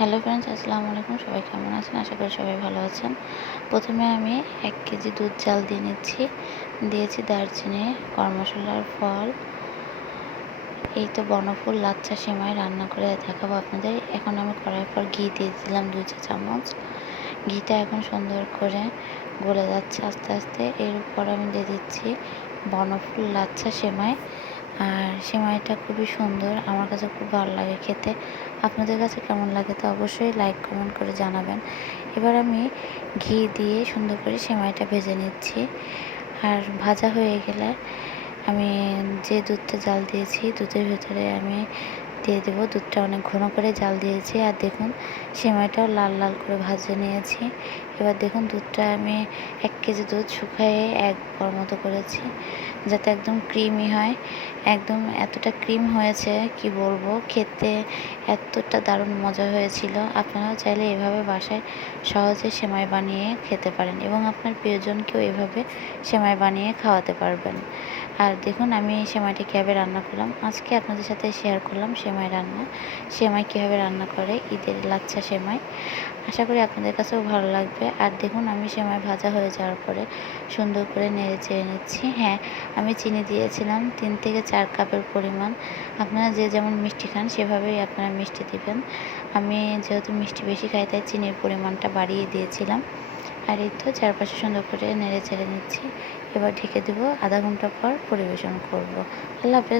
Hello friends, আসসালামু আলাইকুম। সবাই কেমন আছেন? আশা করি সবাই ভালো আছেন। প্রথমে আমি এক কেজি দুধ চাল দিয়ে নিচ্ছি। দিয়েছি দারচিনি গরম মশলার ফল। এই তো বনফুল লাচ্চা সেমাই রান্না করে দেখাবো আপনাদের। এখন আমি কড়াইয়ের পর ঘি দিয়ে দিলাম দুই চা চামচ। ঘিটা এখন সুন্দর করে গলে যাচ্ছে আস্তে আস্তে। এর উপর আমি দিয়ে দিচ্ছি বনফুল লাচ্ছা সেমাই। আর সেমাইটা খুবই সুন্দর, আমার কাছে খুব ভালো লাগে খেতে। আপনাদের কাছে কেমন লাগে তো অবশ্যই লাইক কমেন্ট করে জানাবেন। এবার আমি ঘি দিয়ে সুন্দর করে সেমাইটা ভেজে নিচ্ছি। আর ভাজা হয়ে গেলে আমি যে দুধটা জাল দিয়েছি, দুধের ভেতরে আমি দিয়ে দেবো। দুধটা অনেক ঘন করে জাল দিয়েছি। আর দেখুন, সেমাইটাও লাল লাল করে ভাজে নিয়েছি। এবার দেখুন, দুধটা আমি এক কেজি দুধ শুকায়ে এক পর মতো করেছি, যাতে একদম ক্রিমি হয়। একদম এতটা ক্রিম হয়েছে, কি বলব, খেতে এতটা দারুণ মজা হয়েছিল। আপনারাও চাইলে এভাবে বাসায় সহজে সেমাই বানিয়ে খেতে পারেন এবং আপনার প্রিয়জনকেও এভাবে সেমাই বানিয়ে খাওয়াতে পারবেন। আর দেখুন, আমি সেমাইটি কীভাবে রান্না করলাম, আজকে আপনাদের সাথে শেয়ার করলাম সেমাই রান্না। সেমাই কীভাবে রান্না করে? ঈদের লাচ্ছা সেমাই। আশা করি আপনাদের কাছেও ভালো লাগবে। আর দেখুন, আমি সেমাই ভাজা হয়ে যাওয়ার পরে সুন্দর করে নেড়ে চেড়ে নিচ্ছি। হ্যাঁ আমি চিনি দিয়েছিলাম তিন থেকে চার কাপের পরিমাণ। আপনারা যে যেমন মিষ্টি খান, সেভাবেই আপনারা মিষ্টি দিবেন। আমি যেহেতু মিষ্টি বেশি খাই, তাই চিনির পরিমাণটা বাড়িয়ে দিয়েছিলাম। আর এই তো চারপাশে সুন্দর করে নেড়ে চেড়ে নিচ্ছি। এবার ঢেকে দেবো আধা ঘণ্টা পর পরিবেশন করব। আল্লাহ হাফেজ।